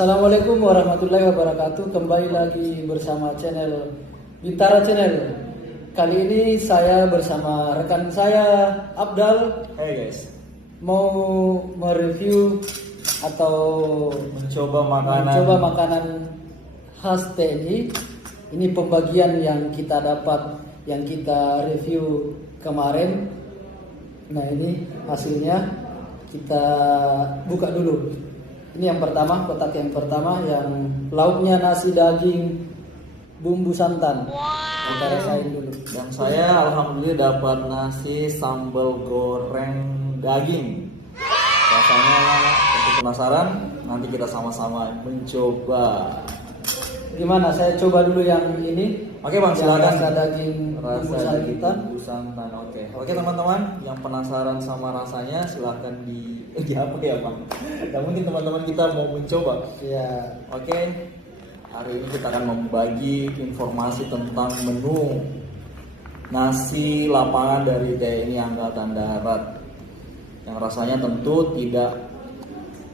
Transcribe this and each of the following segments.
Assalamualaikum warahmatullahi wabarakatuh. Kembali lagi bersama channel Bintara Channel. Kali ini saya bersama rekan saya Abdal. Hey guys, Mau mereview atau mencoba makanan khas TNI. Ini pembagian yang kita dapat, yang kita review kemarin. Nah, ini hasilnya. Kita buka dulu. Ini yang pertama, kotak yang pertama yang lauknya nasi daging bumbu santan. Kita rasain dulu. Dan saya alhamdulillah dapat nasi sambal goreng daging. Rasanya untuk penasaran, nanti kita sama-sama mencoba. Gimana? Saya coba dulu yang ini. Oke bang, silakan. Rasa daging bumbu santan. Bumbu santan. Oke teman-teman, yang penasaran sama rasanya silahkan di apa ya bang? Gak mungkin teman-teman kita mau mencoba. Ya. Oke, hari ini kita akan membagi informasi tentang menu nasi lapangan dari TNI Angkatan Darat yang rasanya tentu tidak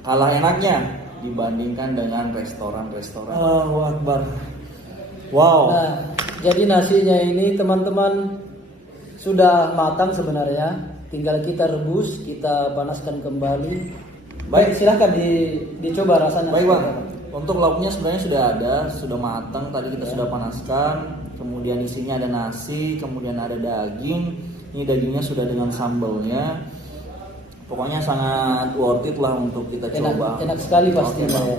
kalah enaknya dibandingkan dengan restoran-restoran. Allahu Akbar. Wow. Nah, jadi nasinya ini teman-teman sudah matang sebenarnya. Tinggal kita rebus, kita panaskan kembali. Baik, silahkan dicoba rasanya. Baik bang. Untuk lauknya sebenarnya sudah ada, sudah matang. Tadi kita sudah panaskan. Kemudian isinya ada nasi, kemudian ada daging. Ini dagingnya sudah dengan sambalnya. Pokoknya sangat worth it lah untuk kita coba. Enak sekali pastinya. Oke, ya.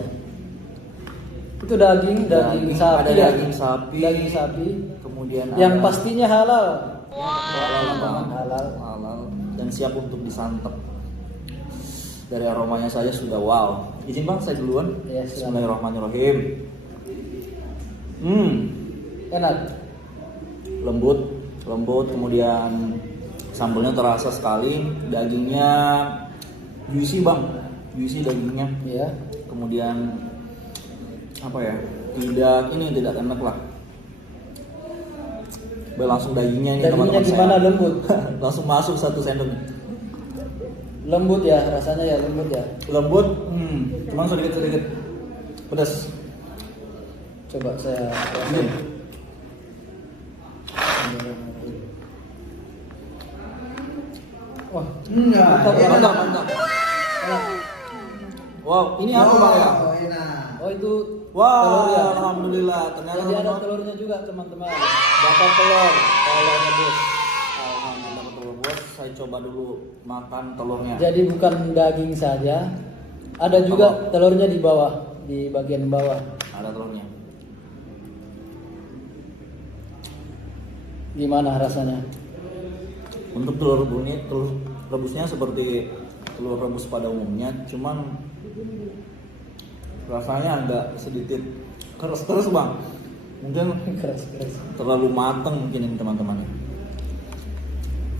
Itu daging sapi. Ada ya? daging sapi. Daging sapi. Kemudian Yang ada pastinya halal. halal. Dan siap untuk disantap. Dari aromanya saja sudah wow. Izin bang, saya duluan. Ya, silakan. Bismillahirrahmanirrahim. Enak. Lembut. Kemudian sambalnya terasa sekali. Dagingnya juicy bang, juicy dagingnya. Ya. Kemudian apa ya? Tidak enak lah. Langsung dagingnya ini Dagingnya teman-teman gimana, saya. lembut? Langsung masuk 1 sendok. Lembut ya, rasanya ya lembut ya. Lembut, cuma sedikit pedas. Coba saya. Wah, Mantap. enak. Wow, ini apa bang ya? Oh, itu Wah, telur ya. alhamdulillah. Ternyata Jadi ada teman-teman telurnya juga teman-teman. dapat telur rebus. Alhamdulillah dapat telur rebus. Saya coba dulu makan telurnya. Jadi bukan daging saja, ada juga telurnya di bawah, di bagian bawah. Ada telurnya. Gimana rasanya? Untuk telur rebusnya seperti telur rebus pada umumnya, cuman rasanya agak sedikit keras bang. Mungkin Keras. terlalu matang mungkin ini teman-teman.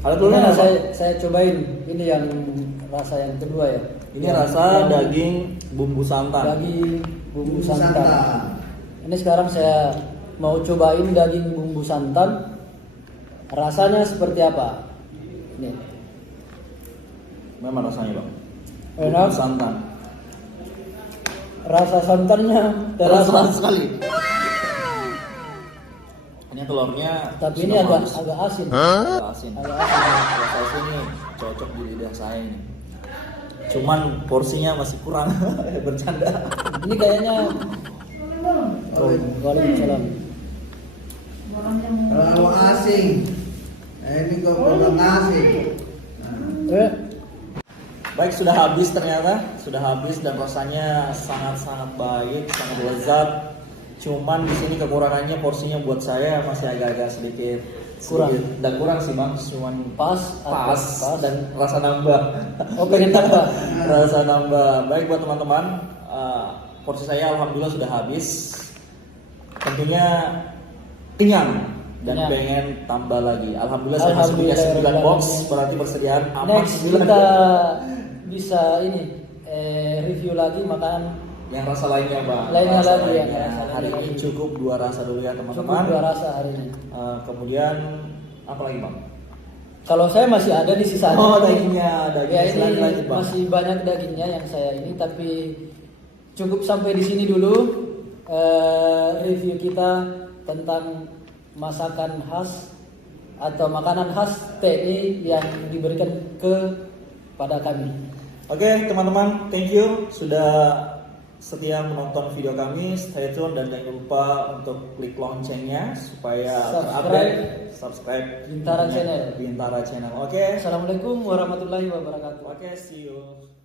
Ada telurnya Gimana, nggak, Bang? saya cobain ini yang rasa yang kedua ya. Ini rasa daging bumbu santan. Daging bumbu santan. Ini sekarang saya mau cobain daging bumbu santan. Rasanya seperti apa? Nih. Memang rasanya bang. Enak. Bumbu santan. Rasa santannya Terasa terasa, sekali. Ini telurnya. tapi ini sudah agak halus. agak asin. Agak asin. Agak asin. Rasa ini cocok di lidah saya ini. Cuman porsinya masih kurang. Bercanda. Ini kayaknya. Oh, waalaikumsalam. Kalau asing, ini kok bukan asing. Baik, sudah habis ternyata. Sudah habis dan rasanya sangat-sangat baik, sangat lezat. Cuman di sini kekurangannya porsinya buat saya masih agak-agak sedikit Kurang. Dan kurang sih bang, cuman Pas dan rasa nambah. Oh, pengen tambah. Rasa nambah. Baik buat teman-teman, porsi saya alhamdulillah sudah habis. Tentunya kenyang dan Kenyang. pengen tambah lagi. Alhamdulillah saya masih punya 9 box, berarti persediaan aman. Next 9 kita box. bisa ini review lagi makanan Yang rasa lainnya bang. Lainnya Rasa lagi ya, lainnya. rasa lainnya Hari ini lagi. cukup 2 rasa dulu ya cukup teman-teman. 2 rasa hari ini. Kemudian apa lagi bang? Kalau saya masih ada di sisanya. Oh dagingnya, Ya, ini lanjut bang. masih banyak dagingnya yang saya ini, tapi cukup sampai di sini dulu review kita tentang masakan khas atau makanan khas TNI yang diberikan kepada kami. Oke teman-teman, thank you sudah setia menonton video kami. Stay tune dan jangan lupa untuk klik loncengnya supaya subscribe Bintara Channel. Bintara Channel. Oke. Assalamualaikum warahmatullahi wabarakatuh. Oke, see you.